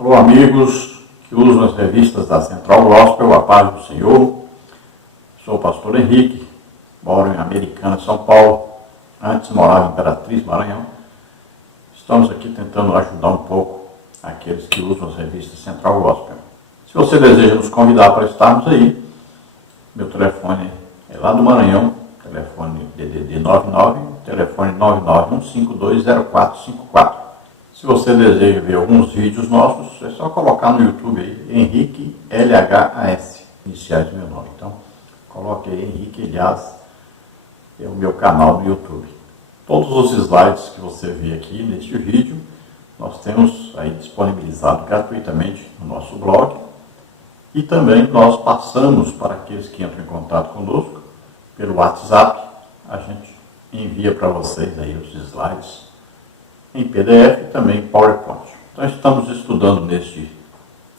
Alô, amigos que usam as revistas da Central Gospel, a paz do Senhor. Sou o pastor Henrique, moro em Americana, São Paulo. Antes morava em Imperatriz, Maranhão. Estamos aqui tentando ajudar um pouco aqueles que usam as revistas Central Gospel. Se você deseja nos convidar para estarmos aí, meu telefone é lá do Maranhão, telefone DDD 99, telefone 991520454. Se você deseja ver alguns vídeos nossos, é só colocar no YouTube aí, Henrique LHAS, iniciais do meu nome. Então, coloque aí Henrique Elias, é o meu canal no YouTube. Todos os slides que você vê aqui neste vídeo, nós temos aí disponibilizado gratuitamente no nosso blog. E também nós passamos para aqueles que entram em contato conosco pelo WhatsApp. A gente envia para vocês aí os slides em PDF e também em PowerPoint. Então estamos estudando neste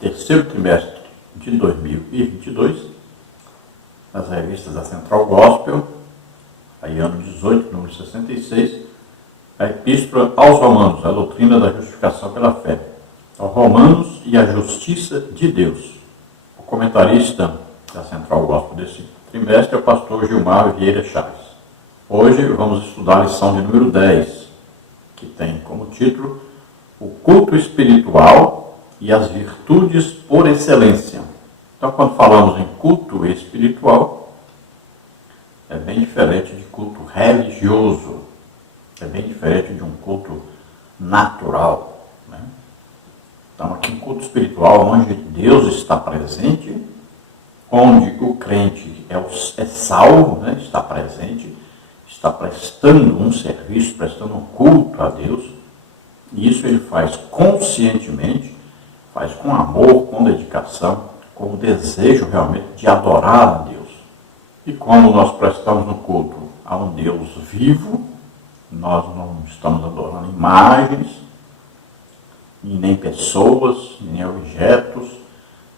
terceiro trimestre de 2022, nas revistas da Central Gospel, aí ano 18, número 66, a Epístola aos Romanos, a doutrina da justificação pela fé. Aos Romanos e a justiça de Deus. O comentarista da Central Gospel desse trimestre é o pastor Gilmar Vieira Chaves. Hoje vamos estudar a lição de número 10, que tem como título o culto espiritual e as virtudes por excelência. Então, quando falamos em culto espiritual, é bem diferente de culto religioso, é bem diferente de um culto natural, né? Então, aqui um culto espiritual onde Deus está presente, onde o crente é salvo, né? Está presente, está prestando um serviço, prestando um culto a Deus, e isso ele faz conscientemente, faz com amor, com dedicação, com o desejo realmente de adorar a Deus. E como nós prestamos um culto a um Deus vivo, nós não estamos adorando imagens, e nem pessoas, nem objetos,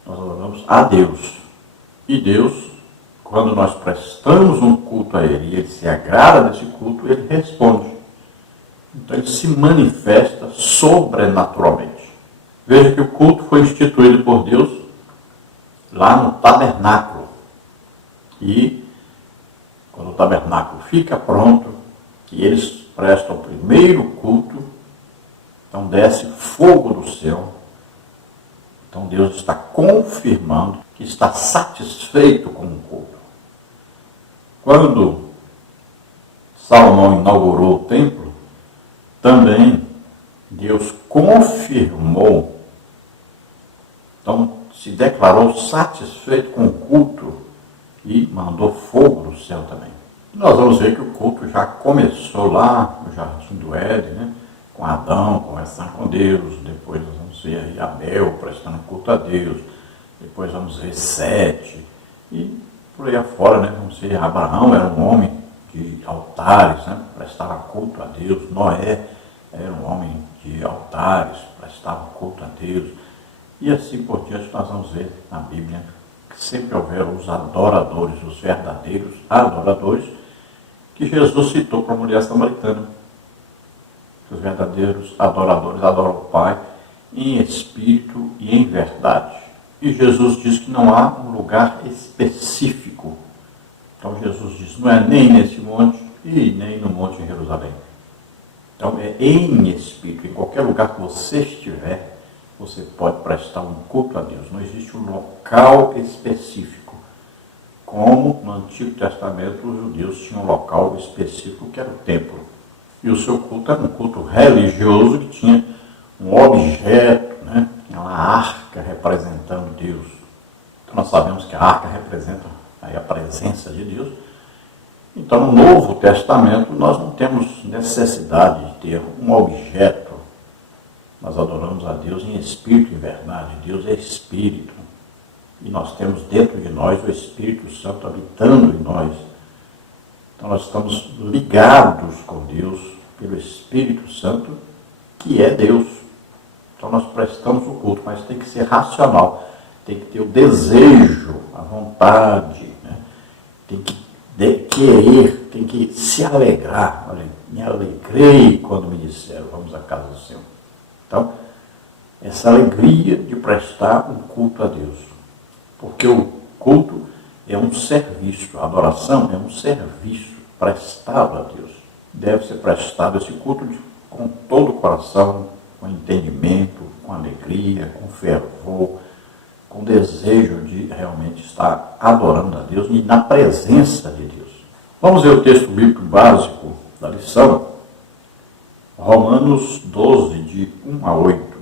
nós adoramos a Deus. E Deus, quando nós prestamos um culto a Ele e Ele se agrada desse culto, Ele responde. Então Ele se manifesta sobrenaturalmente. Veja que o culto foi instituído por Deus lá no tabernáculo. E quando o tabernáculo fica pronto, e eles prestam o primeiro culto, então desce fogo do céu. Então Deus está confirmando que está satisfeito com o culto. Quando Salomão inaugurou o templo, também Deus confirmou, então se declarou satisfeito com o culto e mandou fogo do céu também. E nós vamos ver que o culto já começou lá no Jardim do Éden, né? Com Adão conversando com Deus, depois nós vamos ver aí Abel prestando culto a Deus, depois vamos ver Sete, e por aí afora, né? Vamos ver Abraão era um homem de altares, né? Prestava culto a Deus. Noé era um homem de altares, prestava culto a Deus. E assim por diante nós vamos ver na Bíblia que sempre houveram os adoradores, os verdadeiros adoradores, que Jesus citou para a mulher samaritana. Os verdadeiros adoradores adoram o Pai em espírito e em verdade. E Jesus diz que não há um lugar específico. Então Jesus diz, não é nem nesse monte e nem no monte em Jerusalém. Então é em espírito, em qualquer lugar que você estiver, você pode prestar um culto a Deus. Não existe um local específico. Como no Antigo Testamento os judeus tinham um local específico que era o templo. E o seu culto era um culto religioso que tinha um objeto, né? Tinha uma arca representando Deus. Então nós sabemos que a arca representa aí a presença de Deus. Então no Novo Testamento nós não temos necessidade de ter um objeto. Nós adoramos a Deus em espírito e verdade. Deus é espírito. E nós temos dentro de nós o Espírito Santo habitando em nós. Então nós estamos ligados com Deus pelo Espírito Santo, que é Deus. Então nós prestamos o culto, mas tem que ser racional, tem que ter o desejo, a vontade, né? Tem que querer, tem que se alegrar. Olha, me alegrei quando me disseram, vamos à casa do Senhor. Então, essa alegria de prestar um culto a Deus. Porque o culto é um serviço, a adoração é um serviço prestado a Deus. Deve ser prestado esse culto com todo o coração, com entendimento, com alegria, com fervor, com desejo de realmente estar adorando a Deus e na presença de Deus. Vamos ver o texto bíblico básico da lição, Romanos 12, de 1 a 8.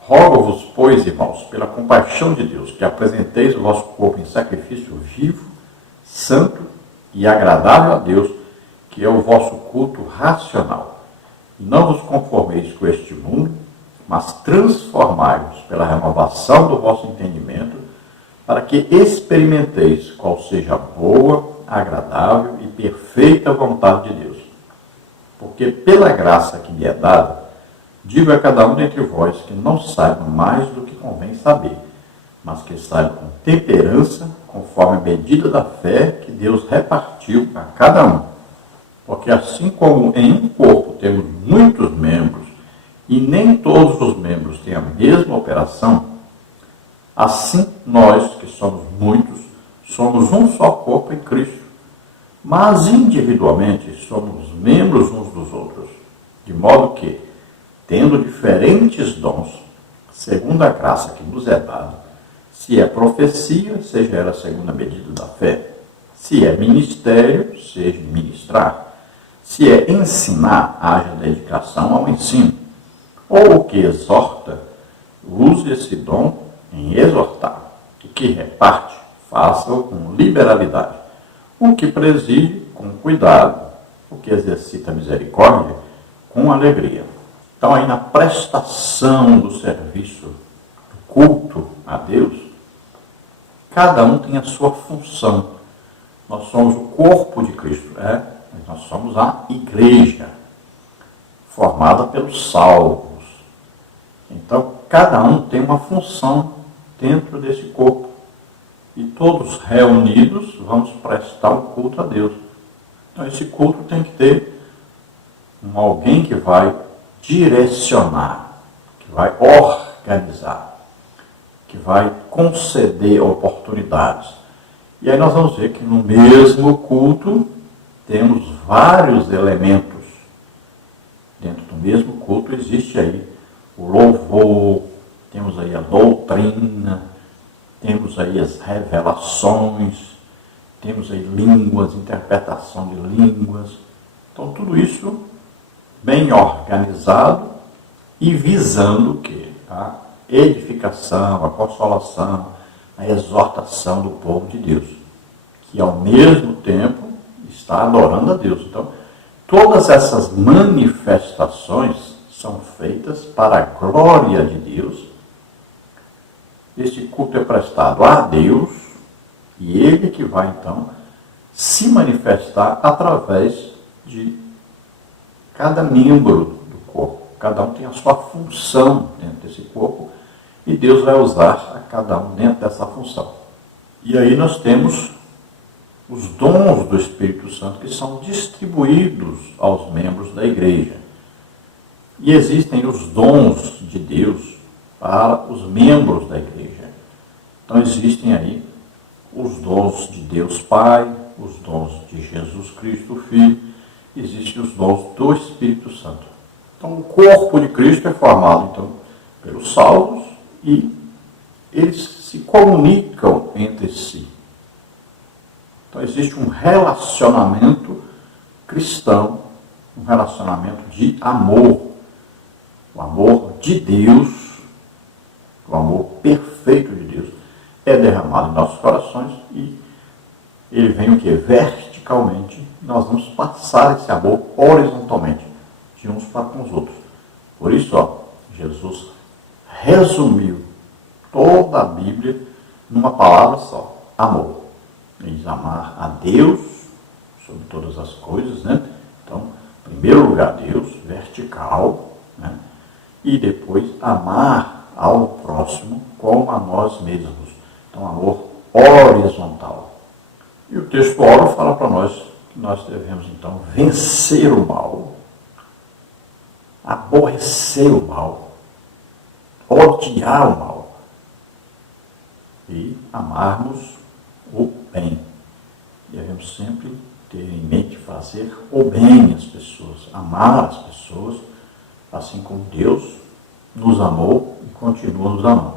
Rogo-vos, pois, irmãos, pela compaixão de Deus, que apresenteis o vosso corpo em sacrifício vivo, santo e agradável a Deus, que é o vosso culto racional. E não vos conformeis com este mundo, mas transformai-vos pela renovação do vosso entendimento, para que experimenteis qual seja a boa, agradável e perfeita vontade de Deus. Porque pela graça que lhe é dada, digo a cada um dentre vós que não saiba mais do que convém saber, mas que saiba com temperança, conforme a medida da fé que Deus repartiu a cada um. Porque assim como em um corpo temos muitos membros, e nem todos os membros têm a mesma operação, assim nós, que somos muitos, somos um só corpo em Cristo, mas individualmente somos membros uns dos outros, de modo que, tendo diferentes dons, segundo a graça que nos é dada, se é profecia, seja ela segundo a medida da fé, se é ministério, seja ministrar, se é ensinar, haja dedicação ao ensino, ou o que exorta, use esse dom em exortar, o que reparte, faça-o com liberalidade, o que preside, com cuidado, o que exercita a misericórdia, com alegria. Então, aí na prestação do serviço, do culto a Deus, cada um tem a sua função. Nós somos o corpo de Cristo, nós somos a igreja, formada pelos salvos. Então, cada um tem uma função dentro desse corpo. E todos reunidos vamos prestar um culto a Deus. Então, esse culto tem que ter alguém que vai direcionar, que vai organizar, que vai conceder oportunidades. E aí nós vamos ver que no mesmo culto temos vários elementos. Dentro do mesmo culto existe aí o louvor, temos aí a doutrina, temos aí as revelações, temos aí línguas, interpretação de línguas. Então tudo isso bem organizado e visando o quê? A edificação, a consolação, a exortação do povo de Deus, que ao mesmo tempo está adorando a Deus. Então, todas essas manifestações são feitas para a glória de Deus. Este culto é prestado a Deus e Ele que vai, então, se manifestar através de cada membro do corpo. Cada um tem a sua função dentro desse corpo e Deus vai usar a cada um dentro dessa função. E aí nós temos os dons do Espírito Santo que são distribuídos aos membros da igreja. E existem os dons de Deus para os membros da igreja. Então existem aí os dons de Deus Pai, os dons de Jesus Cristo Filho, existem os dons do Espírito Santo. Então o corpo de Cristo é formado então pelos salvos e eles se comunicam entre si. Então existe um relacionamento cristão, um relacionamento de amor, o amor de Deus, o amor perfeito de Deus é derramado em nossos corações e ele vem o que? Verticalmente. Nós vamos passar esse amor horizontalmente, de uns para com os outros. Por isso, Jesus resumiu toda a Bíblia numa palavra só, amor. Ele diz amar a Deus sobre todas as coisas, né? Então, em primeiro lugar, Deus, vertical, né? E depois amar ao próximo como a nós mesmos. Então, amor horizontal. E o texto oro fala para nós que nós devemos, então, vencer o mal, aborrecer o mal, odiar o mal e amarmos o bem. Devemos sempre ter em mente fazer o bem às pessoas, amar as pessoas, assim como Deus nos amou e continua nos amando.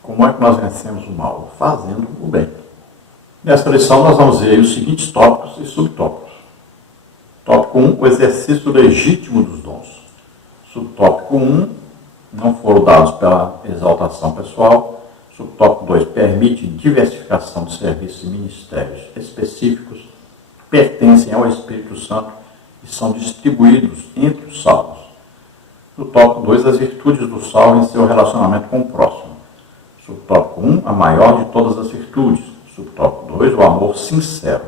Como é que nós vencemos o mal? Fazendo o bem. Nesta lição nós vamos ver os seguintes tópicos e subtópicos. Tópico 1, o exercício legítimo dos dons. Subtópico 1, não foram dados pela exaltação pessoal. Subtópico 2, permite diversificação de serviços e ministérios específicos, pertencem ao Espírito Santo e são distribuídos entre os salvos. Subtópico 2, as virtudes do salvo em seu relacionamento com o próximo. Subtópico 1, a maior de todas as virtudes. Subtópico 2, o amor sincero.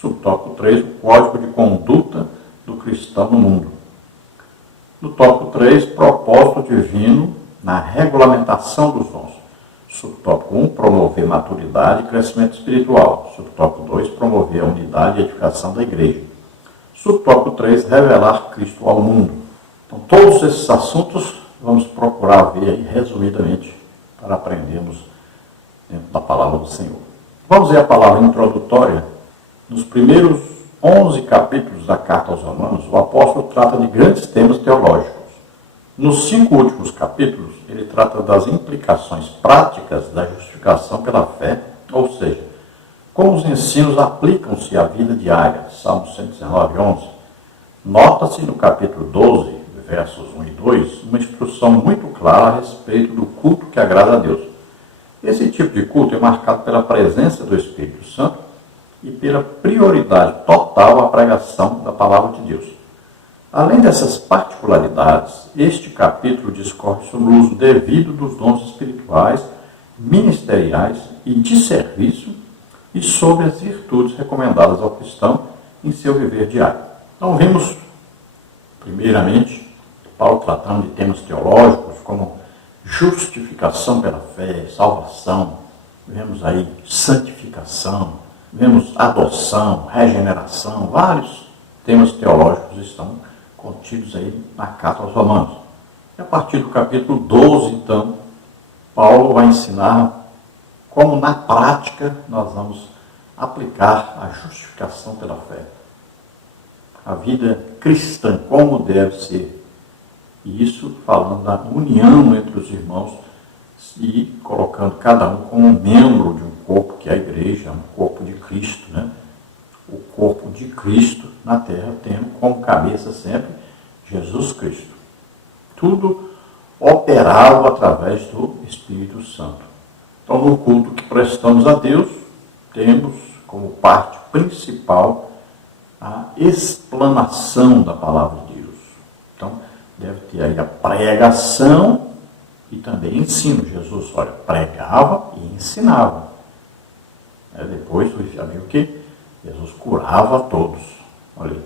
Subtópico 3, o código de conduta do cristão no mundo. No tópico 3, propósito divino na regulamentação dos dons. Subtópico 1, promover maturidade e crescimento espiritual. Subtópico 2, promover a unidade e edificação da igreja. Subtópico 3, revelar Cristo ao mundo. Então, todos esses assuntos vamos procurar ver aí resumidamente para aprendermos dentro da palavra do Senhor. Vamos ver a palavra introdutória. Nos primeiros 11 capítulos da carta aos Romanos, o apóstolo trata de grandes temas teológicos. Nos 5 últimos capítulos, ele trata das implicações práticas da justificação pela fé, ou seja, como os ensinos aplicam-se à vida diária. Salmo 119, 11. Nota-se no capítulo 12, versos 1 e 2, uma instrução muito clara a respeito do culto que agrada a Deus. Esse tipo de culto é marcado pela presença do Espírito Santo e pela prioridade total à pregação da palavra de Deus. Além dessas particularidades, este capítulo discorre sobre o uso devido dos dons espirituais, ministeriais e de serviço e sobre as virtudes recomendadas ao cristão em seu viver diário. Então, vimos, primeiramente, Paulo tratando de temas teológicos como justificação pela fé, salvação, vemos aí santificação, vemos adoção, regeneração, vários temas teológicos estão contidos aí na carta aos Romanos. E a partir do capítulo 12, então, Paulo vai ensinar como na prática nós vamos aplicar a justificação pela fé. A vida cristã, como deve ser. E isso falando da união entre os irmãos e colocando cada um como membro de um corpo, que é a igreja, um corpo de Cristo, né? O corpo de Cristo na terra, tendo como cabeça sempre Jesus Cristo. Tudo operado através do Espírito Santo. Então, no culto que prestamos a Deus, temos como parte principal a explanação da palavra de Deus. Então, deve ter aí a pregação e também ensino. Jesus, olha, pregava e ensinava. Depois, já viu que Jesus curava a todos. Olha,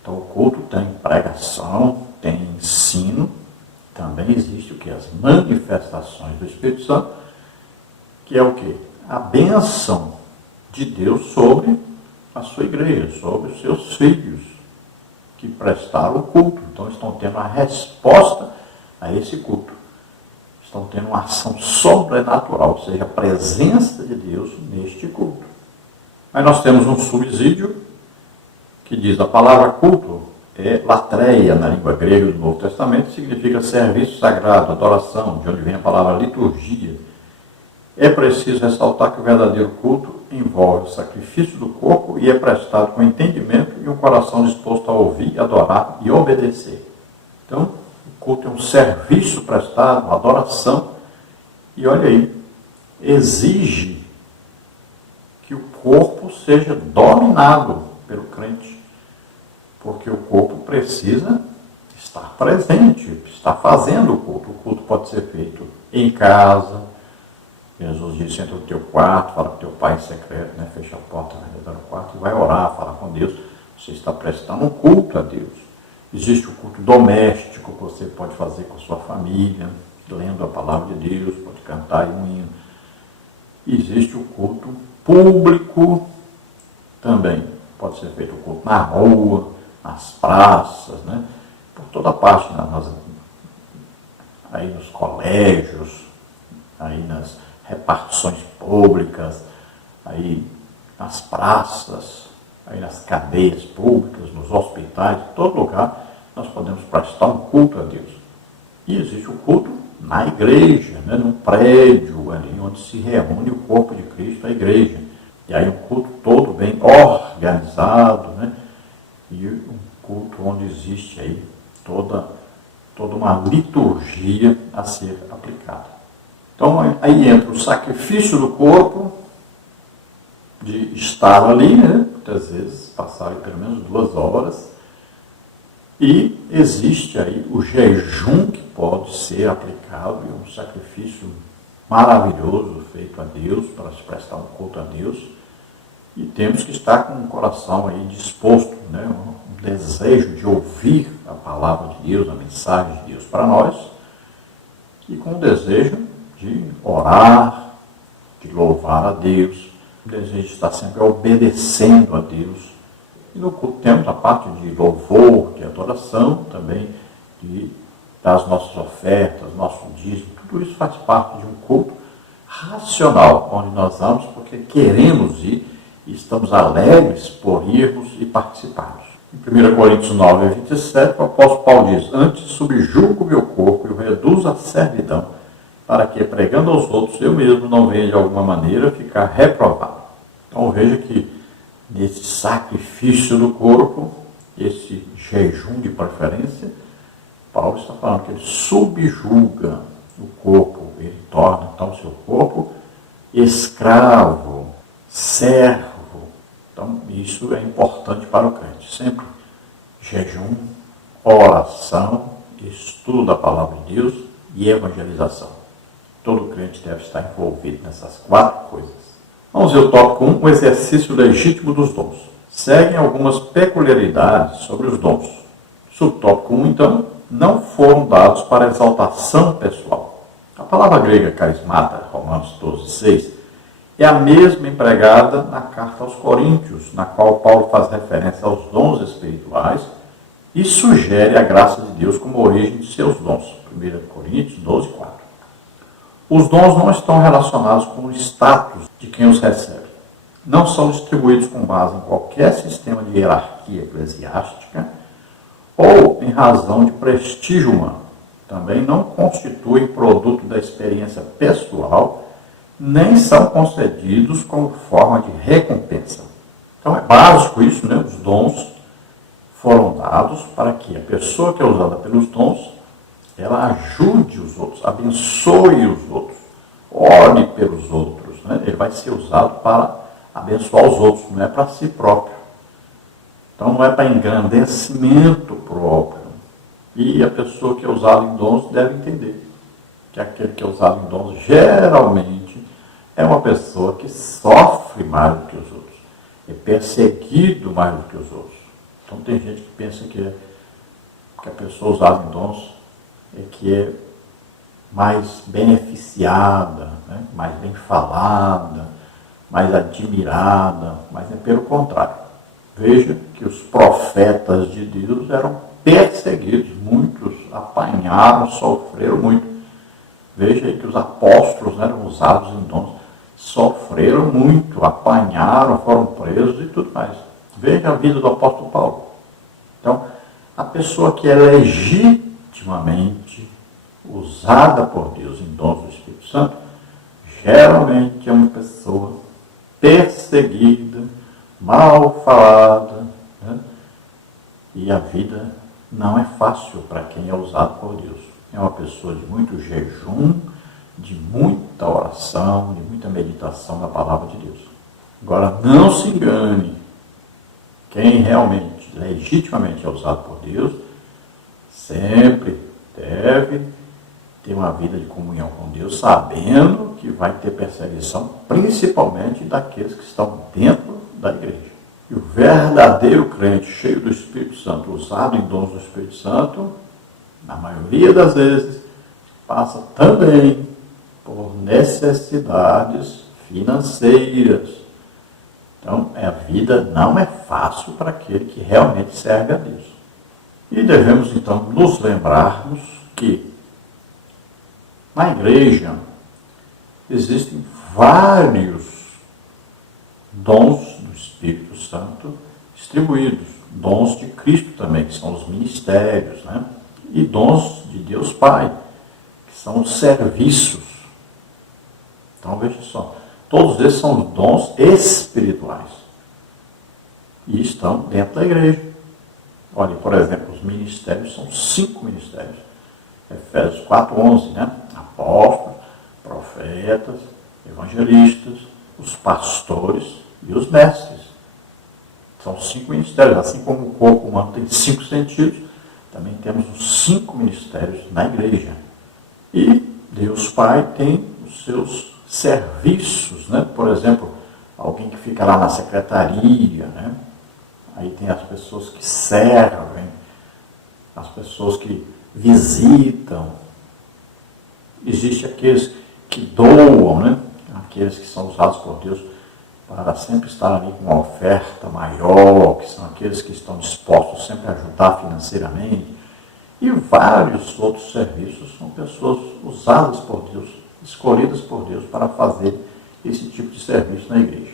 então o culto tem pregação, tem ensino, também existe o que? As manifestações do Espírito Santo, que é o que? A bênção de Deus sobre a sua igreja, sobre os seus filhos que prestaram o culto. Então estão tendo a resposta a esse culto. Estão tendo uma ação sobrenatural, ou seja, a presença de Deus neste culto. Aí nós temos um subsídio que diz: a palavra culto é latreia na língua grega do Novo Testamento, significa serviço sagrado, adoração, de onde vem a palavra liturgia. É preciso ressaltar que o verdadeiro culto envolve o sacrifício do corpo e é prestado com entendimento e um coração disposto a ouvir, adorar e obedecer. Então, o culto é um serviço prestado, uma adoração, e olha aí, exige que o corpo seja dominado pelo crente, porque o corpo precisa estar presente, estar fazendo o culto. O culto pode ser feito em casa. Jesus disse: entra no teu quarto, fala com teu pai em secreto, né? Fecha a porta, vai dentro do quarto e vai orar, falar com Deus. Você está prestando um culto a Deus. Existe o culto doméstico que você pode fazer com a sua família, lendo a palavra de Deus, pode cantar um hino. Existe o culto público também. Pode ser feito o culto na rua, nas praças, né? Por toda parte. aí nos colégios, aí nas repartições públicas, aí nas praças, aí nas cadeias públicas, nos hospitais, em todo lugar, nós podemos prestar um culto a Deus. E existe o culto na igreja, né, num prédio ali onde se reúne o corpo de Cristo, a igreja. E aí um culto todo bem organizado, né, e um culto onde existe aí toda uma liturgia a ser aplicada. Então aí entra o sacrifício do corpo, de estar ali, né, muitas vezes passarem pelo menos 2 horas, e existe aí o jejum que pode ser aplicado, e um sacrifício maravilhoso feito a Deus, para se prestar um culto a Deus, e temos que estar com o coração aí disposto, né, um desejo de ouvir a palavra de Deus, a mensagem de Deus para nós, e com o desejo de orar, de louvar a Deus, o desejo de estar sempre obedecendo a Deus. E no culto temos a parte de louvor, de adoração, também das nossas ofertas, nosso dízimo, tudo isso faz parte de um culto racional, onde nós vamos porque queremos ir e estamos alegres por irmos e participarmos. Em 1 Coríntios 9, 27, o apóstolo Paulo diz: antes subjugo o meu corpo e o reduzo à servidão, para que, pregando aos outros, eu mesmo não venha de alguma maneira ficar reprovado. Então veja que nesse sacrifício do corpo, esse jejum de preferência, Paulo está falando que ele subjuga o corpo, ele torna então o seu corpo escravo, servo. Então isso é importante para o crente. Sempre jejum, oração, estudo da palavra de Deus e evangelização. Todo crente deve estar envolvido nessas 4 coisas. Vamos ver o tópico 1, o exercício legítimo dos dons. Seguem algumas peculiaridades sobre os dons. Subtópico 1, então, não foram dados para exaltação pessoal. A palavra grega carismata, Romanos 12, 6, é a mesma empregada na carta aos Coríntios, na qual Paulo faz referência aos dons espirituais e sugere a graça de Deus como origem de seus dons. 1 Coríntios 12, 4. Os dons não estão relacionados com o status de quem os recebe. Não são distribuídos com base em qualquer sistema de hierarquia eclesiástica ou em razão de prestígio humano. Também não constituem produto da experiência pessoal, nem são concedidos como forma de recompensa. Então é básico isso, né? Os dons foram dados para que a pessoa que é usada pelos dons, ela ajude os outros, abençoe os outros, ore pelos outros, né? Ele vai ser usado para abençoar os outros, não é para si próprio. Então não é para engrandecimento próprio. E a pessoa que é usada em dons deve entender que aquele que é usado em dons geralmente é uma pessoa que sofre mais do que os outros, é perseguido mais do que os outros. Então tem gente que pensa que a pessoa usada em dons é que é mais beneficiada, né? Mais bem falada, mais admirada, mas é pelo contrário. Veja que os profetas de Deus eram perseguidos, muitos apanharam, sofreram muito. Veja aí que os apóstolos eram usados em dons, sofreram muito, apanharam, foram presos e tudo mais. Veja a vida do apóstolo Paulo. Então, a pessoa que é legitimamente usada por Deus em dons do Espírito Santo, geralmente é uma pessoa perseguida, mal falada, né? E a vida não é fácil para quem é usado por Deus. É uma pessoa de muito jejum, de muita oração, de muita meditação na palavra de Deus. Agora, não se engane, quem realmente, legitimamente é usado por Deus, sempre deve ter uma vida de comunhão com Deus, sabendo que vai ter perseguição, principalmente daqueles que estão dentro da igreja. E o verdadeiro crente, cheio do Espírito Santo, usado em dons do Espírito Santo, na maioria das vezes, passa também por necessidades financeiras. Então, a vida não é fácil para aquele que realmente serve a Deus. E devemos, então, nos lembrarmos que Na igreja existem vários dons do Espírito Santo distribuídos. Dons de Cristo também, que são os ministérios, né? E dons de Deus Pai, que são os serviços. Então veja só, todos esses são dons espirituais e estão dentro da igreja. Olha, por exemplo, os ministérios são 5 ministérios. Efésios 4:11, né? Apóstolos, profetas, evangelistas, os pastores e os mestres. São 5 ministérios. Assim como o corpo humano tem 5 sentidos, também temos os 5 ministérios na igreja. E Deus Pai tem os seus serviços, né? Por exemplo, alguém que fica lá na secretaria, né? Aí tem as pessoas que servem, as pessoas que visitam. Existem aqueles que doam, né? Aqueles que são usados por Deus para sempre estar ali com uma oferta maior, que são aqueles que estão dispostos sempre a ajudar financeiramente. E vários outros serviços são pessoas usadas por Deus, escolhidas por Deus para fazer esse tipo de serviço na igreja.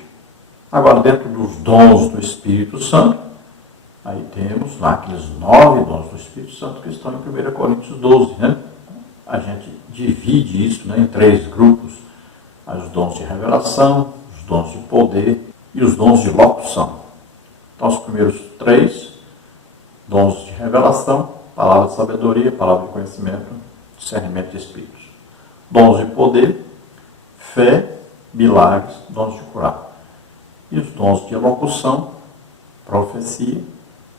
Agora, dentro dos dons do Espírito Santo, aí temos lá aqueles 9 dons do Espírito Santo que estão em 1 Coríntios 12, né? A gente divide isso, né, em 3 grupos: os dons de revelação, os dons de poder e os dons de locução. Então, os primeiros 3, dons de revelação, palavra de sabedoria, palavra de conhecimento, discernimento de espíritos. Dons de poder, fé, milagres, dons de curar. E os dons de elocução, profecia,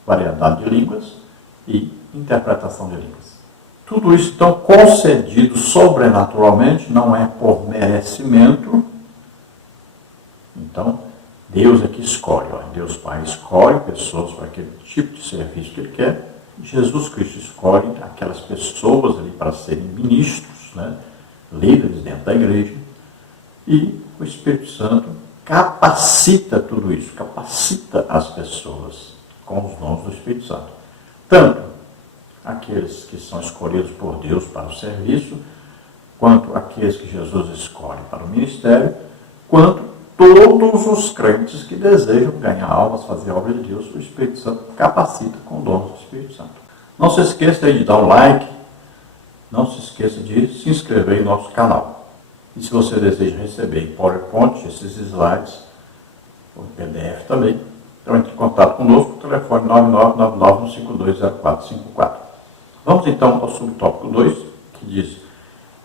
variedade de línguas e interpretação de línguas. Tudo isso, então, concedido sobrenaturalmente, não é por merecimento. Então, Deus é que escolhe. Deus Pai escolhe pessoas para aquele tipo de serviço que Ele quer. Jesus Cristo escolhe aquelas pessoas ali para serem ministros, né, líderes dentro da igreja. E o Espírito Santo capacita tudo isso, capacita as pessoas com os dons do Espírito Santo. Tanto aqueles que são escolhidos por Deus para o serviço, quanto aqueles que Jesus escolhe para o ministério, quanto todos os crentes que desejam ganhar almas, fazer a obra de Deus, o Espírito Santo capacita com dons do Espírito Santo. Não se esqueça aí de dar um like, não se esqueça de se inscrever em nosso canal. E se você deseja receber em PowerPoint esses slides, ou PDF também, então entre em contato conosco, telefone 9999-1520454. Vamos então ao subtópico 2, que diz: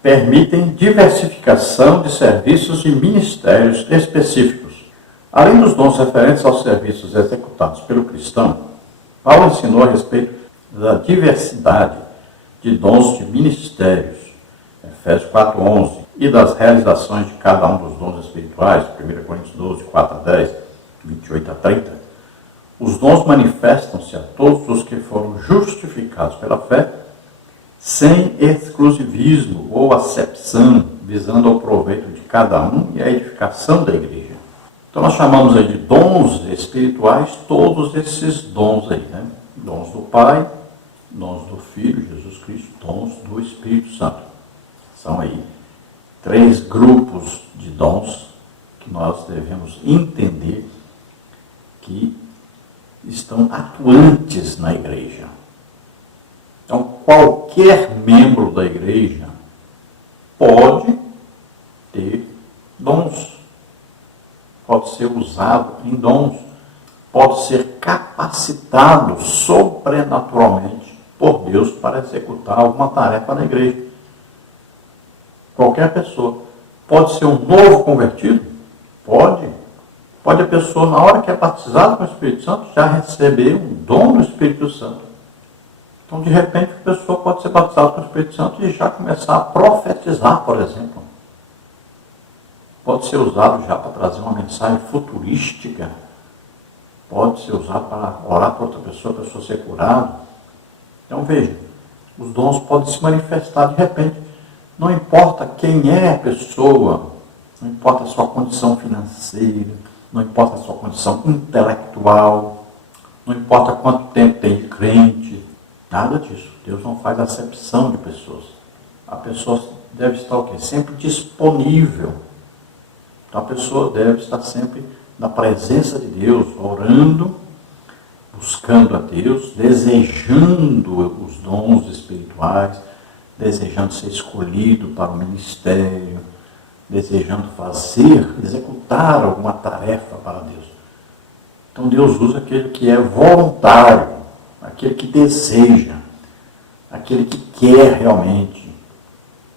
permitem diversificação de serviços e ministérios específicos. Além dos dons referentes aos serviços executados pelo cristão, Paulo ensinou a respeito da diversidade de dons de ministérios, Efésios 4:11, e das realizações de cada um dos dons espirituais, 1 Coríntios 12, 4-10, 28-30. Os dons manifestam-se a todos os que foram justificados pela fé, sem exclusivismo ou acepção, visando ao proveito de cada um e a edificação da igreja. Então nós chamamos aí de dons espirituais todos esses dons aí, né? Dons do Pai, dons do Filho, Jesus Cristo, dons do Espírito Santo. São aí 3 grupos de dons que nós devemos entender que estão atuantes na igreja. Então, qualquer membro da igreja pode ter dons, pode ser usado em dons, pode ser capacitado sobrenaturalmente por Deus para executar alguma tarefa na igreja. Qualquer pessoa. Pode ser um novo convertido? Pode. Pode a pessoa, na hora que é batizada com o Espírito Santo, já receber um dom do Espírito Santo. Então, de repente, a pessoa pode ser batizada com o Espírito Santo e já começar a profetizar, por exemplo. Pode ser usado já para trazer uma mensagem futurística. Pode ser usado para orar para outra pessoa, a pessoa ser curada. Então, veja, os dons podem se manifestar de repente. Não importa quem é a pessoa, não importa a sua condição financeira, não importa a sua condição intelectual, não importa quanto tempo tem de crente, nada disso. Deus não faz acepção de pessoas. A pessoa deve estar o quê? Sempre disponível. Então a pessoa deve estar sempre na presença de Deus, orando, buscando a Deus, desejando os dons espirituais, desejando ser escolhido para o ministério, desejando fazer, executar alguma tarefa para Deus. Então Deus usa aquele que é voluntário, aquele que deseja, aquele que quer realmente.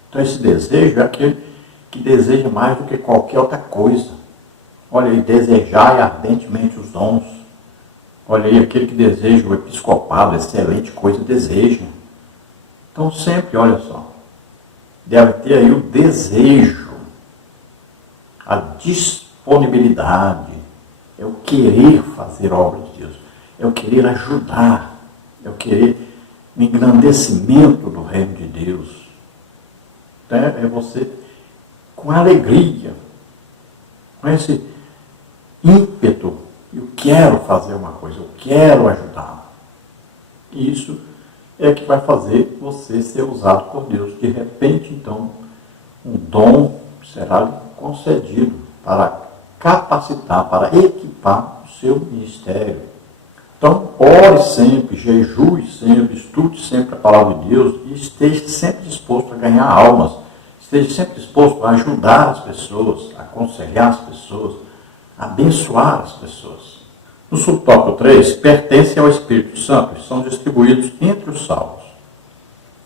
Então esse desejo é aquele que deseja mais do que qualquer outra coisa. Olha aí, desejar ardentemente os dons. Olha aí, aquele que deseja o episcopado, excelente coisa, deseja. Então sempre, olha só, deve ter aí o desejo, a disponibilidade, é o querer fazer a obra de Deus, é o querer ajudar, é o querer o engrandecimento do reino de Deus. Então é você com alegria, com esse ímpeto, eu quero fazer uma coisa, eu quero ajudar. E isso é que vai fazer você ser usado por Deus. De repente, então, um dom será lhe concedido para capacitar, para equipar o seu ministério. Então, ore sempre, jejue sempre, estude sempre a palavra de Deus e esteja sempre disposto a ganhar almas. Esteja sempre disposto a ajudar as pessoas, a aconselhar as pessoas, a abençoar as pessoas. No subtópico 3, pertencem ao Espírito Santo e são distribuídos entre os salvos.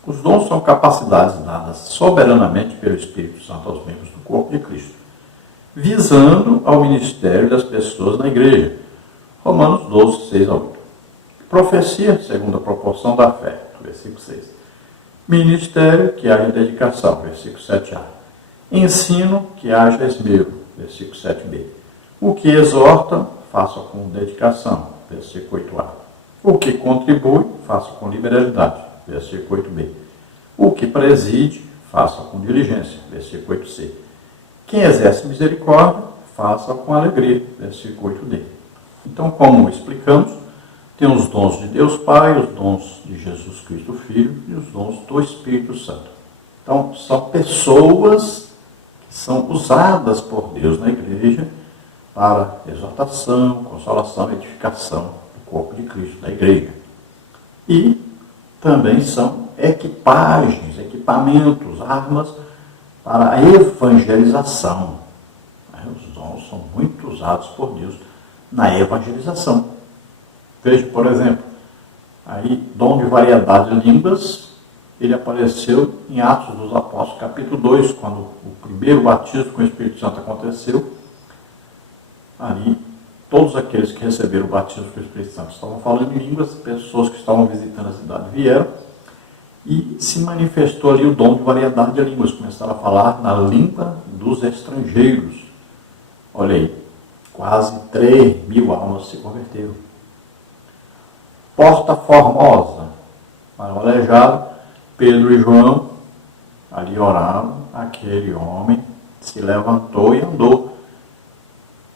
Os dons são capacidades dadas soberanamente pelo Espírito Santo aos membros do corpo de Cristo, visando ao ministério das pessoas na igreja. Romanos 12, 6 a 8. Profecia, segundo a proporção da fé, versículo 6. Ministério, que haja dedicação, versículo 7a. Ensino, que haja esmero, versículo 7b. O que exorta, faça com dedicação, versículo 8a. O que contribui, faça com liberalidade, versículo 8b. O que preside, faça com diligência, versículo 8c. Quem exerce misericórdia, faça com alegria, versículo 8d. Então, como explicamos, tem os dons de Deus Pai, os dons de Jesus Cristo Filho e os dons do Espírito Santo. Então, são pessoas que são usadas por Deus na igreja para exortação, consolação e edificação do corpo de Cristo, da igreja. E também são equipagens, equipamentos, armas para a evangelização. Os dons são muito usados por Deus na evangelização. Veja, por exemplo, aí, dom de variedade de línguas, ele apareceu em Atos dos Apóstolos, capítulo 2, quando o primeiro batismo com o Espírito Santo aconteceu. Ali, todos aqueles que receberam o batismo com o Espírito Santo estavam falando em línguas, pessoas que estavam visitando a cidade vieram, e se manifestou ali o dom de variedade de línguas, começaram a falar na língua dos estrangeiros. Olha aí, quase 3.000 almas se converteram. Porta Formosa, para o aleijado, Pedro e João ali oraram, aquele homem se levantou e andou.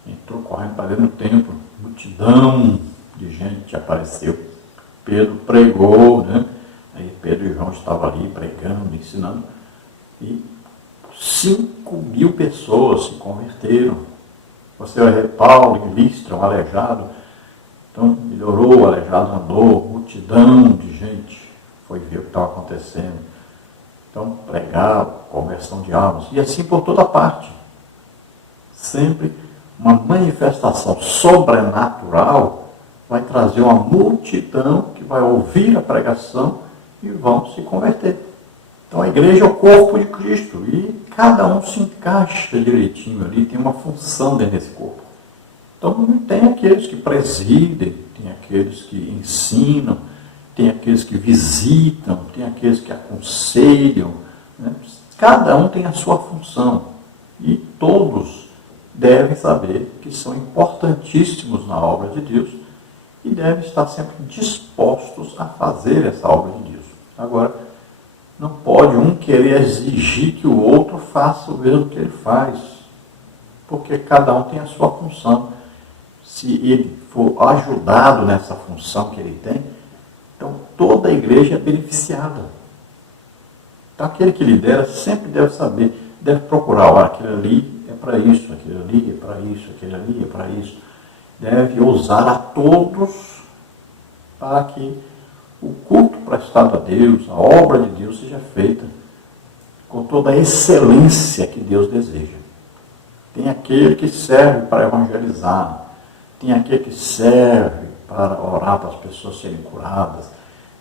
Entrou correndo para dentro do templo, multidão de gente apareceu. Pedro pregou, né? Aí Pedro e João estavam ali pregando, ensinando, e 5.000 pessoas se converteram. Você vai ver Paulo em Listra, um aleijado. Então, ele orou, o aleijado andou, multidão de gente foi ver o que estava acontecendo. Então, pregaram, conversão de almas, e assim por toda parte. Sempre uma manifestação sobrenatural vai trazer uma multidão que vai ouvir a pregação e vão se converter. Então, a igreja é o corpo de Cristo, e cada um se encaixa direitinho ali, tem uma função dentro desse corpo. Então, tem aqueles que presidem, tem aqueles que ensinam, tem aqueles que visitam, tem aqueles que aconselham, né? Cada um tem a sua função e todos devem saber que são importantíssimos na obra de Deus e devem estar sempre dispostos a fazer essa obra de Deus. Agora, não pode um querer exigir que o outro faça o mesmo que ele faz, porque cada um tem a sua função. Se ele for ajudado nessa função que ele tem, então toda a igreja é beneficiada. Então, aquele que lidera sempre deve saber, deve procurar, olha, aquele ali é para isso, aquele ali é para isso, aquele ali é para isso. Deve usar a todos para que o culto prestado a Deus, a obra de Deus seja feita com toda a excelência que Deus deseja. Tem aquele que serve para evangelizar, tem aquele que serve para orar para as pessoas serem curadas,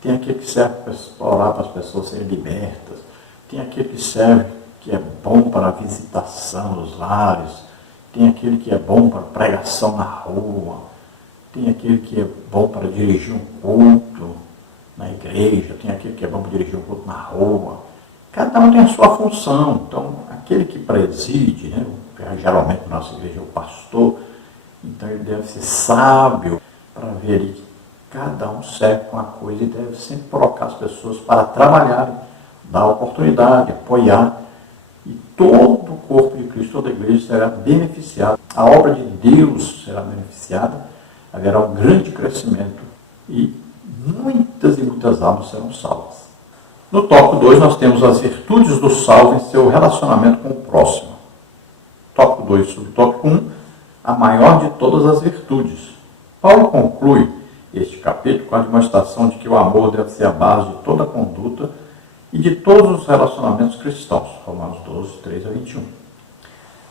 tem aquele que serve para orar para as pessoas serem libertas, tem aquele que serve, que é bom para a visitação nos lares, tem aquele que é bom para pregação na rua, tem aquele que é bom para dirigir um culto na igreja, tem aquele que é bom para dirigir um culto na rua. Cada um tem a sua função. Então, aquele que preside, né, geralmente na nossa igreja é o pastor, então ele deve ser sábio para ver ali que cada um serve com uma coisa e deve sempre colocar as pessoas para trabalharem, dar oportunidade, apoiar. E todo o corpo de Cristo, toda a igreja será beneficiada. A obra de Deus será beneficiada, haverá um grande crescimento e muitas e muitas almas serão salvas. No tópico 2, nós temos as virtudes do salvo em seu relacionamento com o próximo. Tópico 2, subtópico 1, a maior de todas as virtudes. Paulo conclui este capítulo com a demonstração de que o amor deve ser a base de toda a conduta e de todos os relacionamentos cristãos. Romanos 12, 3 a 21.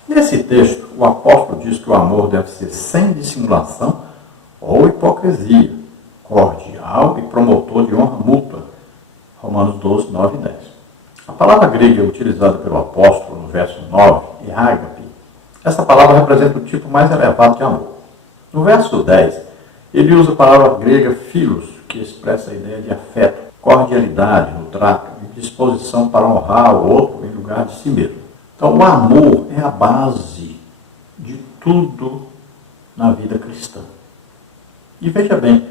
Nesse texto, o apóstolo diz que o amor deve ser sem dissimulação ou hipocrisia, cordial e promotor de honra mútua. Romanos 12, 9 e 10. A palavra grega utilizada pelo apóstolo no verso 9 é ágape. Essa palavra representa o tipo mais elevado de amor. No verso 10, ele usa a palavra grega philos, que expressa a ideia de afeto, cordialidade no trato e disposição para honrar o outro em lugar de si mesmo. Então, o amor é a base de tudo na vida cristã. E veja bem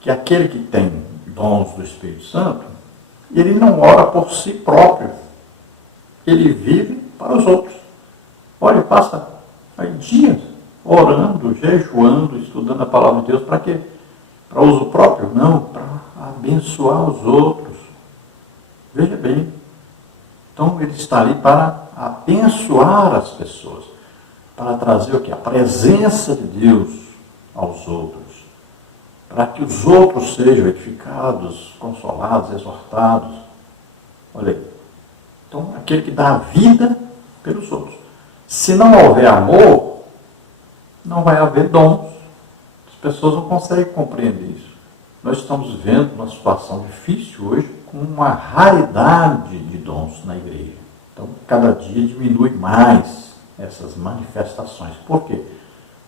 que aquele que tem dons do Espírito Santo, ele não ora por si próprio. Ele vive para os outros. Olha, passa aí dias orando, jejuando, estudando a palavra de Deus. Para quê? Para uso próprio? Não, para abençoar os outros. Veja bem. Então, ele está ali para abençoar as pessoas. Para trazer o quê? A presença de Deus aos outros. Para que os outros sejam edificados, consolados, exortados. Olha aí. Então, aquele que dá a vida pelos outros. Se não houver amor, não vai haver dons. As pessoas não conseguem compreender isso. Nós estamos vendo uma situação difícil hoje, com uma raridade de dons na igreja. Então, cada dia diminui mais essas manifestações. Por quê?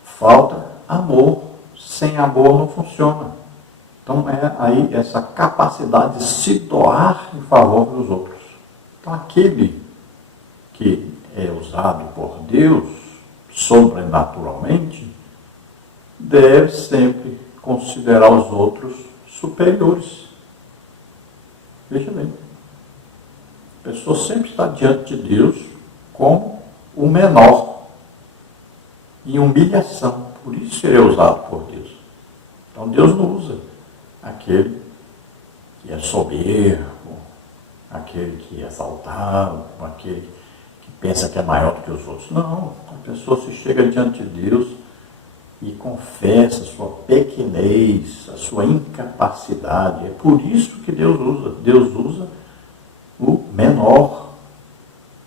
Falta amor. Sem amor não funciona. Então é aí essa capacidade de se doar em favor dos outros. Então aquele que é usado por Deus sobrenaturalmente deve sempre considerar os outros superiores. Veja bem. A pessoa sempre está diante de Deus como o menor, em humilhação. Por isso ele é usado por Deus. Então Deus não usa aquele que é soberbo, aquele que é exaltado, aquele que pensa que é maior do que os outros. Não, a pessoa se chega diante de Deus e confessa a sua pequenez, a sua incapacidade. É por isso que Deus usa. Deus usa o menor.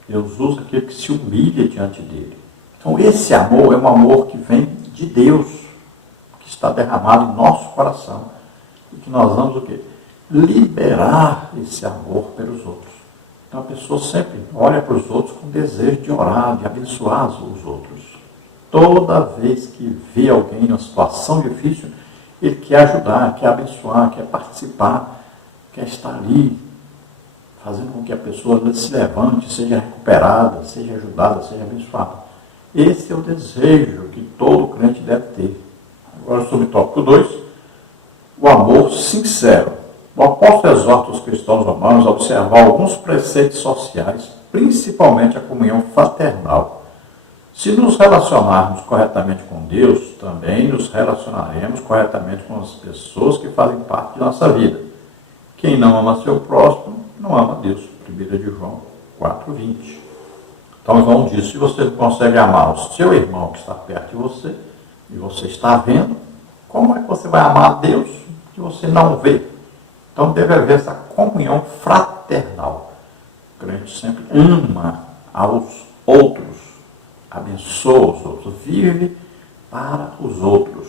Deus usa aquele que se humilha diante dele. Então esse amor é um amor que vem de Deus, que está derramado em nosso coração, e que nós vamos o quê? Liberar esse amor pelos outros. Então a pessoa sempre olha para os outros com desejo de orar, de abençoar os outros. Toda vez que vê alguém numa situação difícil, ele quer ajudar, quer abençoar, quer participar, quer estar ali, fazendo com que a pessoa se levante, seja recuperada, seja ajudada, seja abençoada. Esse é o desejo que todo crente deve ter. Agora, sobre o tópico 2, o amor sincero. O apóstolo exorta os cristãos romanos a observar alguns preceitos sociais, principalmente a comunhão fraternal. Se nos relacionarmos corretamente com Deus, também nos relacionaremos corretamente com as pessoas que fazem parte de nossa vida. Quem não ama seu próximo, não ama Deus. 1 de João 4,20. Então João diz, se você não consegue amar o seu irmão que está perto de você, e você está vendo, como é que você vai amar a Deus que você não vê? Então deve haver essa comunhão fraternal. O crente sempre ama aos outros, abençoa os outros, vive para os outros.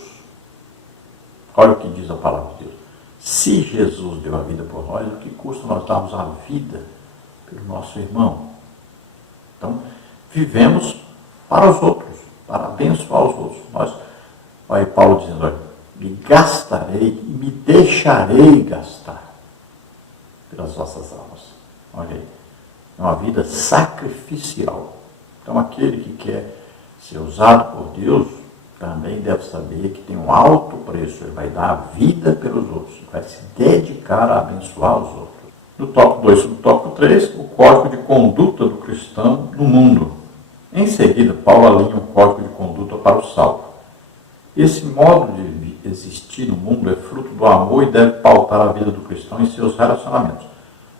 Olha o que diz a palavra de Deus. Se Jesus deu a vida por nós, o que custa nós darmos a vida pelo nosso irmão? Então, vivemos para os outros, para abençoar os outros. Olha Paulo dizendo, olha, me gastarei e me deixarei gastar pelas vossas almas. Olha aí, é uma vida sacrificial. Então, aquele que quer ser usado por Deus, também deve saber que tem um alto preço. Ele vai dar a vida pelos outros, vai se dedicar a abençoar os outros. No tópico 2 e no tópico 3, o código de conduta do cristão no mundo. Em seguida, Paulo alinha um código de conduta para o salvo. Esse modo de existir no mundo é fruto do amor e deve pautar a vida do cristão em seus relacionamentos.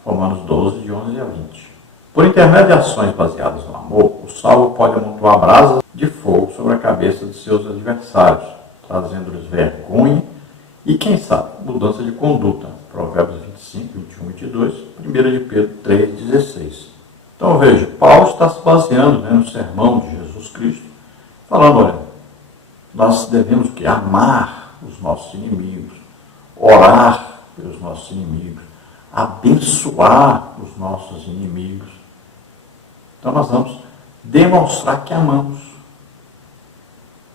Romanos 12, de 11 a 20. Por intermédio de ações baseadas no amor, o salvo pode amontoar brasas de fogo sobre a cabeça de seus adversários, trazendo-lhes vergonha e, quem sabe, mudança de conduta. Provérbios 25, 21 e 22, 1 de Pedro 3, 16. Então veja, Paulo está se baseando no sermão de Jesus Cristo, falando, olha, nós devemos que amar os nossos inimigos, orar pelos nossos inimigos, abençoar os nossos inimigos. Então nós vamos demonstrar que amamos.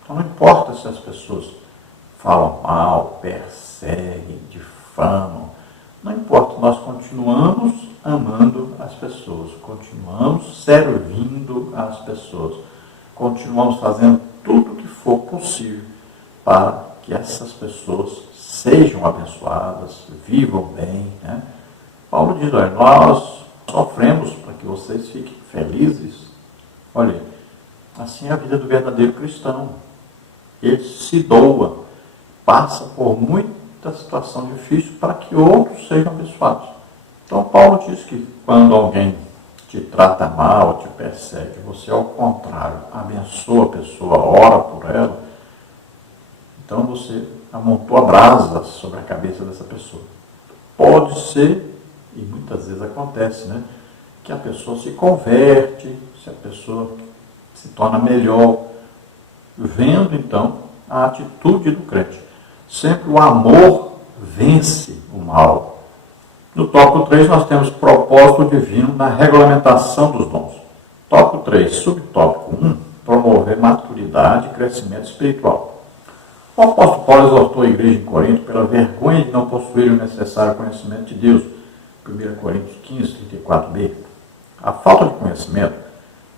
Então não importa se as pessoas falam mal, perseguem, difamam, não importa, nós continuamos amando as pessoas, continuamos servindo as pessoas, continuamos fazendo tudo o que for possível para que essas pessoas sejam abençoadas, vivam bem. Né? Paulo diz, olha, nós sofremos para que vocês fiquem felizes. Olha, assim é a vida do verdadeiro cristão. Ele se doa, passa por muita situação difícil para que outros sejam abençoados. Então Paulo diz que quando alguém te trata mal, te persegue, você ao contrário, abençoa a pessoa, ora por ela, então você amontoa brasas sobre a cabeça dessa pessoa. Pode ser, e muitas vezes acontece, né, que a pessoa se converte, se a pessoa se torna melhor, vendo então a atitude do crente. Sempre o amor vence o mal. No tópico 3 nós temos propósito divino na regulamentação dos dons. Tópico 3, subtópico 1, promover maturidade e crescimento espiritual. O apóstolo Paulo exortou a igreja em Corinto pela vergonha de não possuir o necessário conhecimento de Deus. 1 Coríntios 15, 34b. A falta de conhecimento,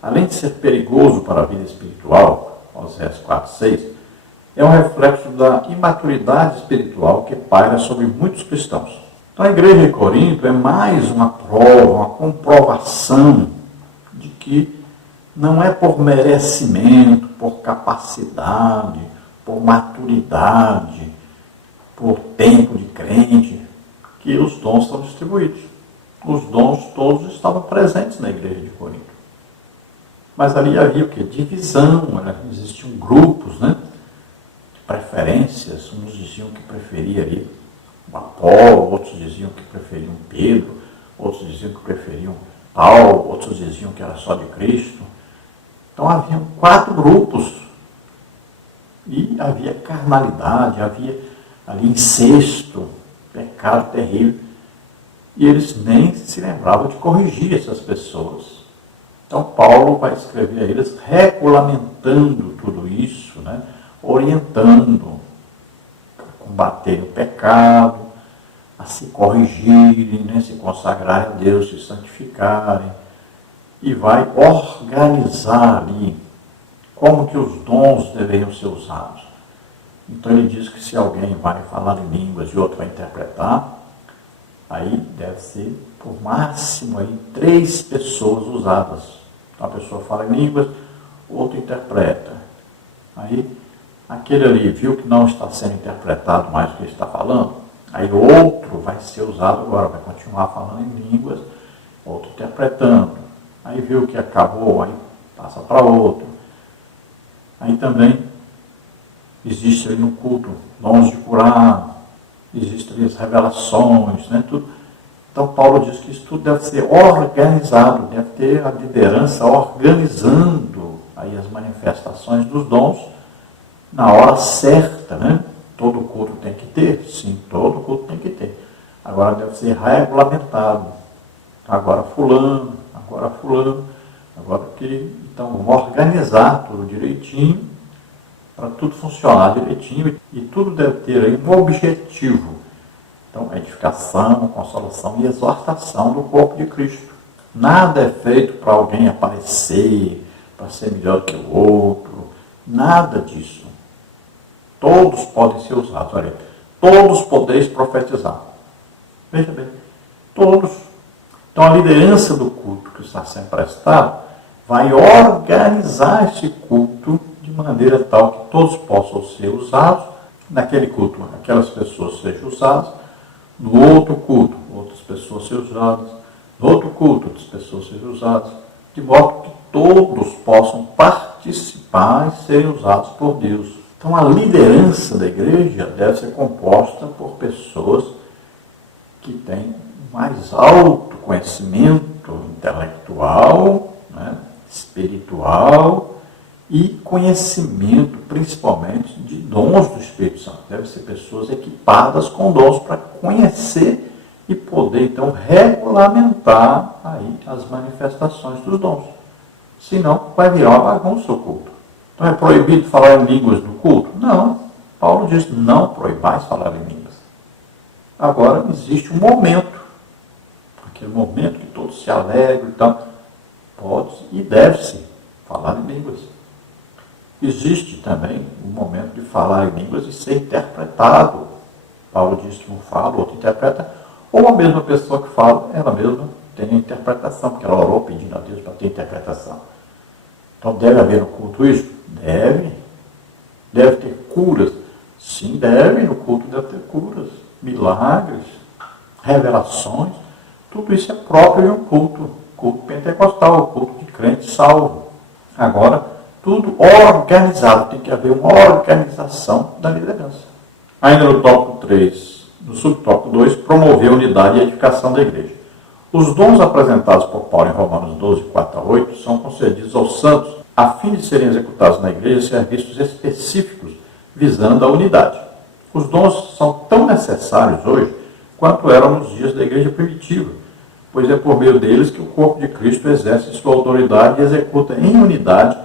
além de ser perigoso para a vida espiritual, Oséias 4, 6, é um reflexo da imaturidade espiritual que paira sobre muitos cristãos. Então a igreja de Corinto é mais uma prova, uma comprovação de que não é por merecimento, por capacidade, por maturidade, por tempo de crente, que os dons são distribuídos. Os dons todos estavam presentes na igreja de Corinto. Mas ali havia o quê? Divisão, existiam grupos, né? De preferências. Uns diziam que preferia ali o Apolo, outros diziam que preferiam Pedro, outros diziam que preferiam Paulo, outros diziam que era só de Cristo. Então haviam 4 grupos. E havia carnalidade, havia ali incesto, pecado terrível. E eles nem se lembravam de corrigir essas pessoas. Então Paulo vai escrever a eles regulamentando tudo isso, né? Orientando a combater o pecado, a se corrigirem, né? Se consagrarem a Deus, se santificarem. E vai organizar ali como que os dons deveriam ser usados. Então ele diz que se alguém vai falar em línguas e outro vai interpretar, aí deve ser por máximo aí 3 pessoas usadas. Então a pessoa fala em línguas, outro interpreta. Aí aquele ali viu que não está sendo interpretado mais o que ele está falando, aí o outro vai ser usado agora, vai continuar falando em línguas outro interpretando. Aí viu que acabou, aí passa para outro. Aí também existe ali no culto dons de curar, existem ali as revelações, né? Tudo. Então Paulo diz que isso tudo deve ser organizado, deve ter a liderança organizando aí as manifestações dos dons na hora certa, né? Todo culto tem que ter? Sim, todo culto tem que ter. Agora deve ser regulamentado. Agora fulano, agora aquele. Então vamos organizar tudo direitinho, para tudo funcionar direitinho, e tudo deve ter aí um objetivo. Então, edificação, consolação e exortação do corpo de Cristo. Nada é feito para alguém aparecer, para ser melhor que o outro, nada disso. Todos podem ser usados. Olha, todos podeis profetizar. Veja bem, todos. Então a liderança do culto que está sendo prestado vai organizar esse culto de maneira tal que todos possam ser usados naquele culto, aquelas pessoas sejam usadas, no outro culto, outras pessoas sejam usadas, no outro culto, outras pessoas sejam usadas, de modo que todos possam participar e serem usados por Deus. Então a liderança da igreja deve ser composta por pessoas que têm mais alto conhecimento intelectual, né, espiritual e conhecimento, principalmente, de dons do Espírito Santo. Devem ser pessoas equipadas com dons para conhecer e poder, então, regulamentar aí as manifestações dos dons. Senão, vai virar uma bagunça o culto. Então, é proibido falar em línguas no culto? Não. Paulo diz, não proibais falar em línguas. Agora, existe um momento, aquele momento que todos se alegram e tal, pode e deve-se falar em línguas. Existe também um momento de falar em línguas e ser interpretado. Paulo diz que um fala, o outro interpreta, ou a mesma pessoa que fala, ela mesma tem a interpretação, porque ela orou pedindo a Deus para ter interpretação. Então deve haver no culto isso? Deve. Deve ter curas? Sim, deve. No culto deve ter curas, milagres, revelações. Tudo isso é próprio de um culto. Culto pentecostal, culto de crente salvo. Agora, tudo organizado. Tem que haver uma organização da liderança. Ainda no tópico 3, no subtópico 2, promover a unidade e a edificação da igreja. Os dons apresentados por Paulo em Romanos 12, 4 a 8, são concedidos aos santos, a fim de serem executados na igreja serviços específicos, visando a unidade. Os dons são tão necessários hoje, quanto eram nos dias da igreja primitiva, pois é por meio deles que o corpo de Cristo exerce sua autoridade e executa em unidade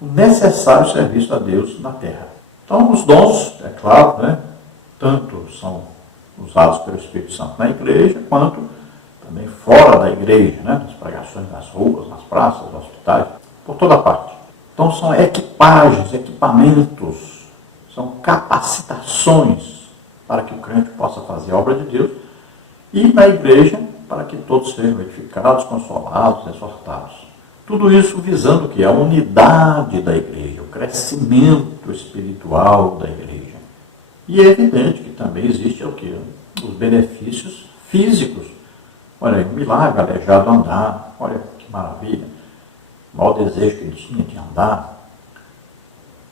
o necessário serviço a Deus na terra. Então, os dons, é claro, né, tanto são usados pelo Espírito Santo na igreja, quanto também fora da igreja, né, nas pregações nas ruas, nas praças, nos hospitais, por toda parte. Então, são equipagens, equipamentos, são capacitações para que o crente possa fazer a obra de Deus, e na igreja, para que todos sejam edificados, consolados, exortados. Tudo isso visando o que? A unidade da igreja, o crescimento espiritual da igreja. E é evidente que também existe o que? Os benefícios físicos. Olha aí, um milagre, aleijado andar, olha que maravilha. O maior desejo que ele tinha de andar.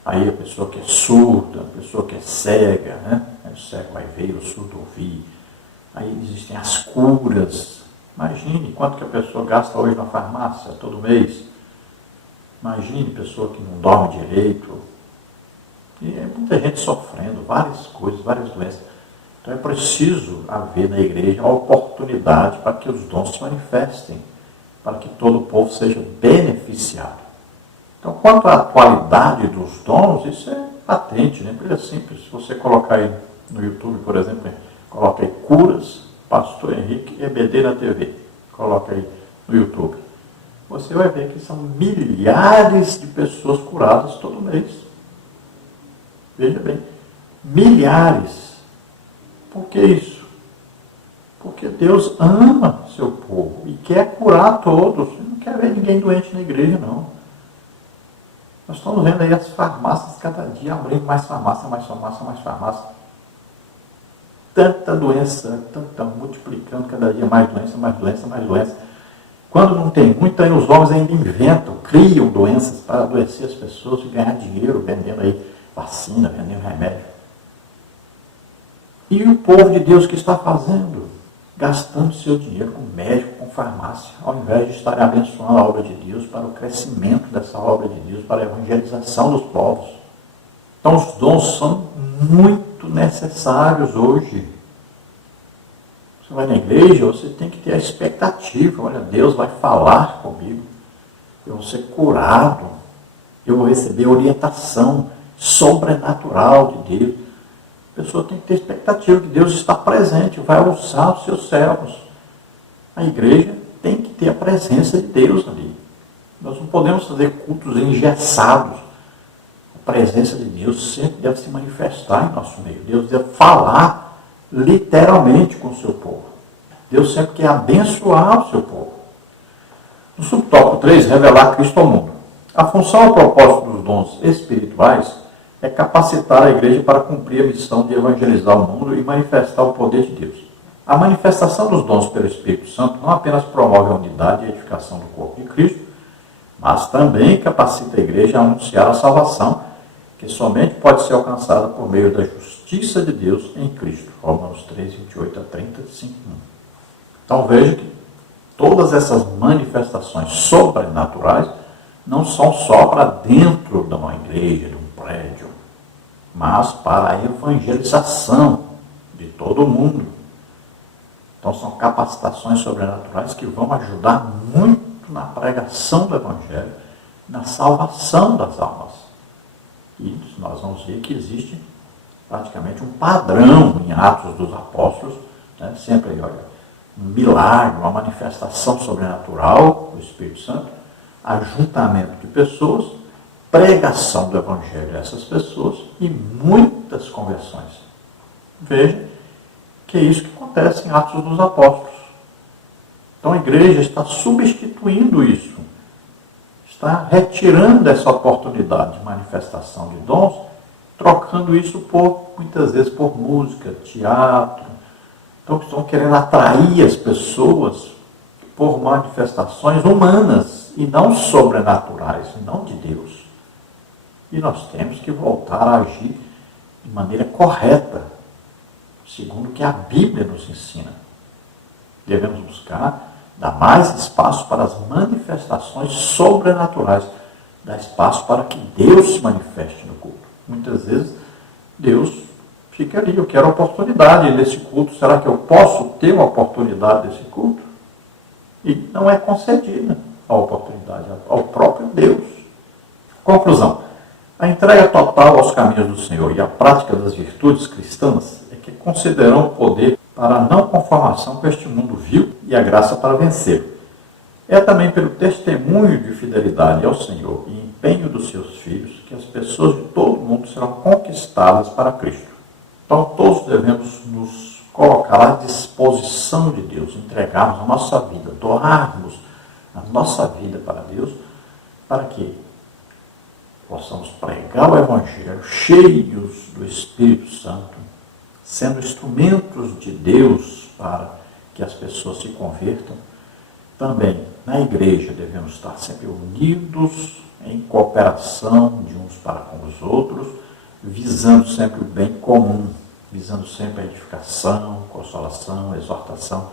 Aí a pessoa que é surda, a pessoa que é cega, né? O cego vai ver, o surdo ouvir. Aí existem as curas. Imagine quanto que a pessoa gasta hoje na farmácia, todo mês. Imagine pessoa que não dorme direito. E é muita gente sofrendo, várias coisas, várias doenças. Então é preciso haver na igreja uma oportunidade para que os dons se manifestem, para que todo o povo seja beneficiado. Então, quanto à atualidade dos dons, isso é patente, né? É simples. Se você colocar aí no YouTube, por exemplo, coloca aí curas, Pastor Henrique EBD na TV. Coloca aí no YouTube. Você vai ver que são milhares de pessoas curadas todo mês. Veja bem, milhares. Por que isso? Porque Deus ama seu povo e quer curar todos. Ele não quer ver ninguém doente na igreja, não. Nós estamos vendo aí as farmácias cada dia abrindo mais farmácia, mais farmácia, mais farmácia. Tanta doença, multiplicando cada dia mais doença, mais doença, mais doença. Quando não tem muito, aí os homens ainda inventam, criam doenças para adoecer as pessoas e ganhar dinheiro vendendo aí vacina, vendendo remédio. E o povo de Deus que está fazendo? Gastando seu dinheiro com médico, com farmácia, ao invés de estar abençoando a obra de Deus para o crescimento dessa obra de Deus, para a evangelização dos povos. Então os dons são muito necessários hoje. Você vai na igreja, você tem que ter a expectativa, olha, Deus vai falar comigo, eu vou ser curado, eu vou receber orientação sobrenatural de Deus. A pessoa tem que ter expectativa que Deus está presente, vai alçar os seus servos. A igreja tem que ter a presença de Deus ali. Nós não podemos fazer cultos engessados. A presença de Deus sempre deve se manifestar em nosso meio. Deus deve falar literalmente com o seu povo. Deus sempre quer abençoar o seu povo. No subtópico 3, revelar Cristo ao mundo. A função ou propósito dos dons espirituais é capacitar a igreja para cumprir a missão de evangelizar o mundo e manifestar o poder de Deus. A manifestação dos dons pelo Espírito Santo não apenas promove a unidade e a edificação do corpo de Cristo, mas também capacita a igreja a anunciar a salvação, que somente pode ser alcançada por meio da justiça de Deus em Cristo. Romanos 3, 28 a 35. Então veja que todas essas manifestações sobrenaturais não são só para dentro de uma igreja, de um prédio, mas para a evangelização de todo mundo. Então são capacitações sobrenaturais que vão ajudar muito na pregação do Evangelho, na salvação das almas. E nós vamos ver que existe praticamente um padrão em Atos dos Apóstolos, né? Sempre, olha, um milagre, uma manifestação sobrenatural do Espírito Santo, ajuntamento de pessoas, pregação do Evangelho a essas pessoas e muitas conversões. Veja que é isso que acontece em Atos dos Apóstolos. Então a igreja está substituindo isso, está retirando essa oportunidade de manifestação de dons, trocando isso muitas vezes por música, teatro. Então estão querendo atrair as pessoas por manifestações humanas e não sobrenaturais, e não de Deus. E nós temos que voltar a agir de maneira correta, segundo o que a Bíblia nos ensina. Devemos buscar dar mais espaço para as manifestações sobrenaturais, dar espaço para que Deus se manifeste no culto. Muitas vezes Deus fica ali, eu quero oportunidade nesse culto, será que eu posso ter uma oportunidade nesse culto? E não é concedida a oportunidade ao próprio Deus. Conclusão. A entrega total aos caminhos do Senhor e a prática das virtudes cristãs é que concederão o poder para a não conformação com este mundo vil e a graça para vencê-lo. É também pelo testemunho de fidelidade ao Senhor e empenho dos seus filhos que as pessoas de todo o mundo serão conquistadas para Cristo. Então todos devemos nos colocar à disposição de Deus, entregarmos a nossa vida, doarmos a nossa vida para Deus, para que possamos pregar o Evangelho cheios do Espírito Santo, sendo instrumentos de Deus para que as pessoas se convertam. Também na igreja devemos estar sempre unidos em cooperação de uns para com os outros, visando sempre o bem comum, visando sempre a edificação, consolação, exortação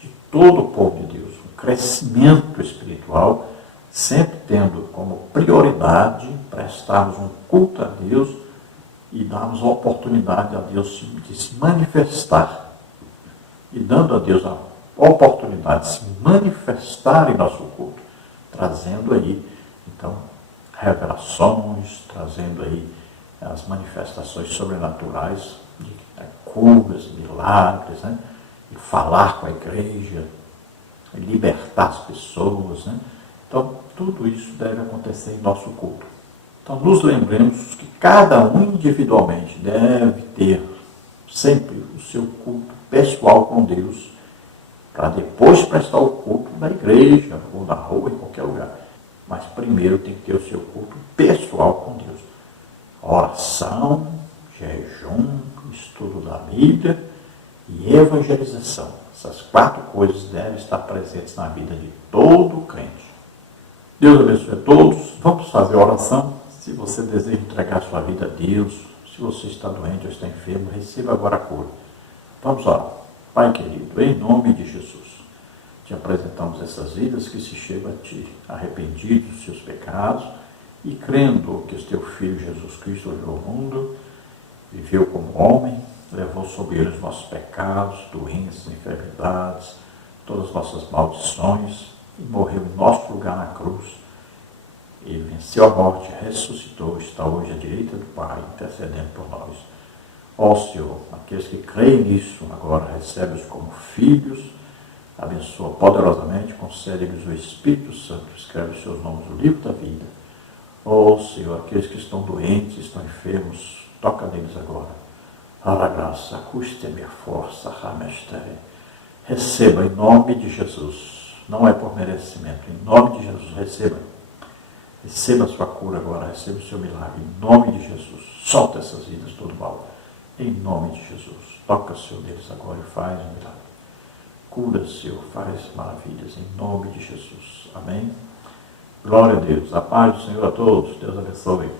de todo o povo de Deus, um crescimento espiritual, sempre tendo como prioridade prestarmos um culto a Deus e darmos a oportunidade a Deus de se manifestar, e dando a Deus a oportunidade de se manifestar em nosso culto, trazendo aí, então, revelações, trazendo aí as manifestações sobrenaturais de curas, milagres, né? E falar com a igreja, e libertar as pessoas, né? Então, tudo isso deve acontecer em nosso culto. Então, nos lembremos que cada um individualmente deve ter sempre o seu culto pessoal com Deus, para depois prestar o culto na igreja, ou na rua, em qualquer lugar. Mas primeiro tem que ter o seu culto pessoal com Deus. Oração, jejum, estudo da Bíblia e evangelização. Essas 4 coisas devem estar presentes na vida de todo crente. Deus abençoe a todos. Vamos fazer a oração. Se você deseja entregar sua vida a Deus, se você está doente ou está enfermo, receba agora a cura. Vamos orar. Pai querido, em nome de Jesus, te apresentamos essas vidas que se chegam a ti, arrependidos dos seus pecados e crendo que o teu Filho Jesus Cristo veio ao mundo, viveu como homem, levou sobre ele os nossos pecados, doenças, enfermidades, todas as nossas maldições e morreu em nosso lugar na cruz. Ele venceu a morte, ressuscitou, está hoje à direita do Pai, intercedendo por nós. Ó Senhor, aqueles que creem nisso agora recebem-os como filhos, abençoa poderosamente, concede-lhes o Espírito Santo, escreve os seus nomes no livro da vida. Ó Senhor, aqueles que estão doentes, estão enfermos, toca neles agora. A graça, custe a minha força, ramestere. Receba em nome de Jesus, não é por merecimento, em nome de Jesus, receba. Receba a sua cura agora, receba o seu milagre, em nome de Jesus. Solta essas vidas todo mal, em nome de Jesus. Toca, Senhor, neles agora e faz um milagre. Cura, Senhor, faz maravilhas, em nome de Jesus. Amém? Glória a Deus. A paz do Senhor a todos. Deus abençoe.